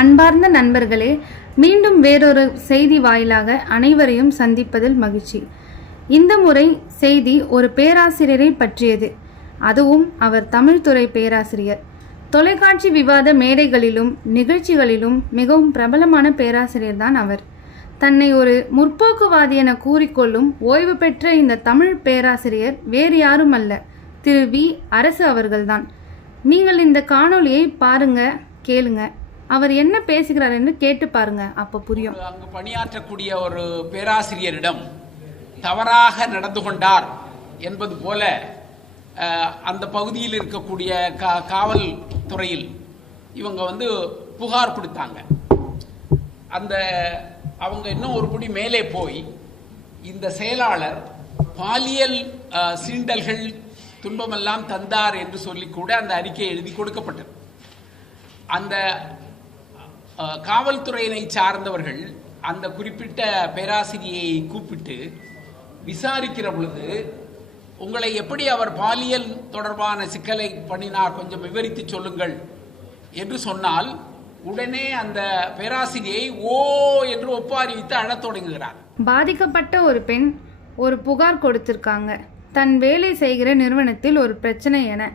அன்பார்ந்த நண்பர்களே, மீண்டும் வேறொரு செய்தி வாயிலாக அனைவரையும் சந்திப்பதில் மகிழ்ச்சி. இந்த முறை செய்தி ஒரு பேராசிரியரை பற்றியது. அதுவும் அவர் தமிழ்துறை பேராசிரியர். தொலைக்காட்சி விவாத மேடைகளிலும் நிகழ்ச்சிகளிலும் மிகவும் பிரபலமான பேராசிரியர் தான் அவர். தன்னை ஒரு முற்போக்குவாதி என கூறிக்கொள்ளும் ஓய்வு பெற்ற இந்த தமிழ் பேராசிரியர் வேறு யாரும் அல்ல, திரு வி. அரசு அவர்கள்தான். நீங்கள் இந்த காணொளியை பாருங்க, கேளுங்க. அவர் என்ன பேசுகிறார் என்று கேட்டு பாருங்க, அப்ப புரியும். அங்கு பணியாற்றக்கூடிய ஒரு பேராசிரியரிடம் தவறாக நடந்து கொண்டார் என்பது போல அந்த பகுதியில் இருக்கக்கூடிய காவல்துறையில் இவங்க புகார் கொடுத்தாங்க. அவங்க இன்னும் ஒரு படி மேலே போய் இந்த செயலாளர் பாலியல் சீண்டல்கள் துன்பமெல்லாம் தந்தார் என்று சொல்லி கூட அந்த அறிக்கை எழுதி கொடுக்கப்பட்டது. அந்த காவல்துறையினை சார்ந்தவர்கள் அந்த குறிப்பிட்ட பேராசிரியை கூப்பிட்டு விசாரிக்கிற பொழுது, உங்களை எப்படி அவர் பாலியல் தொடர்பான சிக்கலை பண்ணினார், கொஞ்சம் விவரித்து சொல்லுங்கள் என்று சொன்னால் உடனே அந்த பேராசிரியை ஓ என்று ஒப்பாரிவித்து அழத் தொடங்குகிறார். பாதிக்கப்பட்ட ஒரு பெண் ஒரு புகார் கொடுத்திருக்காங்க. தன் வேலை செய்கிற நிறுவனத்தில் ஒரு பிரச்சனை என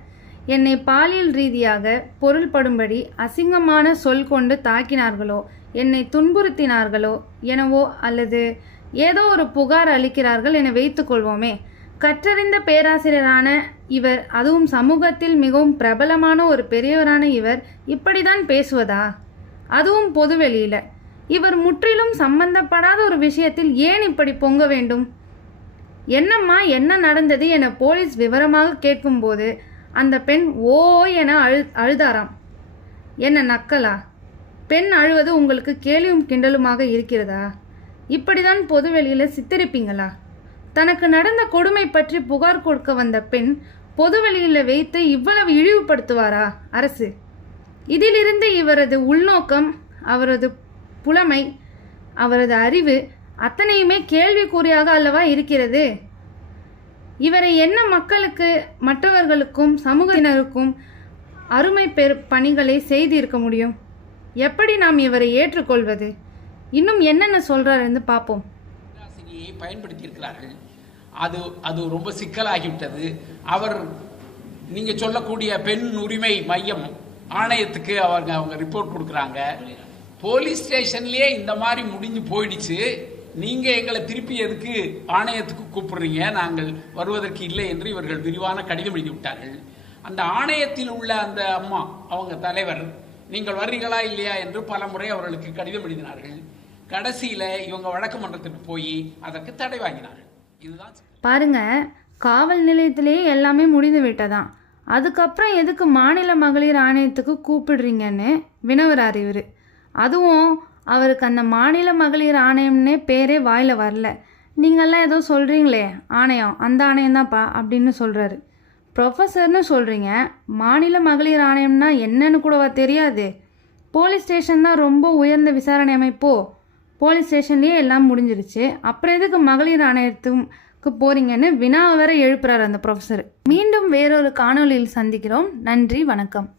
என்னை பாலியல் ரீதியாக பொருள்படும்படி அசிங்கமான சொல் கொண்டு தாக்கினார்களோ, என்னை துன்புறுத்தினார்களோ எனவோ அல்லது ஏதோ ஒரு புகார் அளிக்கிறார்கள் என வைத்துக்கொள்வோமே. கற்றறிந்த பேராசிரியரான இவர், அதுவும் சமூகத்தில் மிகவும் பிரபலமான ஒரு பெரியவரான இவர் இப்படிதான் பேசுவதா? அதுவும் பொதுவெளியில. இவர் முற்றிலும் சம்பந்தப்படாத ஒரு விஷயத்தில் ஏன் இப்படி பொங்க வேண்டும்? என்னம்மா, என்ன நடந்தது என போலீஸ் விவரமாக கேட்கும்போது அந்த பெண் ஓ என அழுதாராம். என்ன நக்கலா? பெண் அழுவது உங்களுக்கு கேலியும் கிண்டலுமாக இருக்கிறதா? இப்படிதான் பொதுவெளியில் சித்தரிப்பீங்களா? தனக்கு நடந்த கொடுமை பற்றி புகார் கொடுக்க வந்த பெண் பொதுவெளியில் வைத்து இவ்வளவு இழிவுபடுத்துவாரா அரசு? இதிலிருந்து இவரது உள்நோக்கம், அவரது புலமை, அவரது அறிவு அத்தனையுமே கேள்விக்குறியாக அல்லவா இருக்கிறது? இவரை என்ன மக்களுக்கு, மற்றவர்களுக்கும், சமூகத்தினருக்கும் அருமை பணிகளை செய்து இருக்க முடியும்? எப்படி நாம் இவரை ஏற்றுக்கொள்வது? இன்னும் என்னென்ன சொல்றாருன்னு பார்ப்போம். பயன்படுத்தி இருக்கிறார்கள். அது ரொம்ப சிக்கலாகிவிட்டது. அவர் நீங்க சொல்லக்கூடிய பெண் உரிமை மையம் ஆணையத்துக்கு அவங்க ரிப்போர்ட் கொடுக்குறாங்க. போலீஸ் ஸ்டேஷன்லயே இந்த மாதிரி முடிஞ்சு போயிடுச்சு, நீங்க எங்களை திருப்பி எதுக்கு ஆணையத்துக்கு கூப்பிடுறீங்க, நாங்கள் வருவதற்கு இல்லை என்று இவர்கள் விரிவான கடிதம் எழுதி விட்டார்கள். அந்த ஆணையத்தில் உள்ள அந்த அம்மா, அவங்க தலைவர், நீங்கள் வர்றீங்களா இல்லையா என்று பல முறை அவர்களுக்கு கடிதம் எழுதினார்கள். கடைசியில இவங்க வழக்கு மன்றத்துக்கு போய் அதற்கு தடை வாங்கினார்கள். இதுதான் பாருங்க, காவல் நிலையத்திலேயே எல்லாமே முடிந்து விட்டதான். அதுக்கப்புறம் எதுக்கு மாநில மகளிர் ஆணையத்துக்கு கூப்பிடுறீங்கன்னு வினவுறார் இவர். அதுவும் அவருக்கு அந்த மாநில மகளிர் ஆணையம்னே பேரே வாயில் வரல. நீங்கள்லாம் ஏதோ சொல்கிறீங்களே ஆணையம், அந்த ஆணையம்தான்ப்பா அப்படின்னு சொல்கிறாரு. ப்ரொஃபஸர்னு சொல்கிறீங்க, மாநில மகளிர் ஆணையம்னா என்னன்னு கூடவா தெரியாது? போலீஸ் ஸ்டேஷன் தான் ரொம்ப உயர்ந்த விசாரணை அமைப்போ? போலீஸ் ஸ்டேஷன்லேயே எல்லாம் முடிஞ்சிருச்சு, அப்புறம் எதுக்கு மகளிர் ஆணையத்துக்கு போகிறீங்கன்னு வினாவை வேற எழுப்புறாரு அந்த ப்ரொஃபஸர். மீண்டும் வேறொரு காணொலியில் சந்திக்கிறோம். நன்றி, வணக்கம்.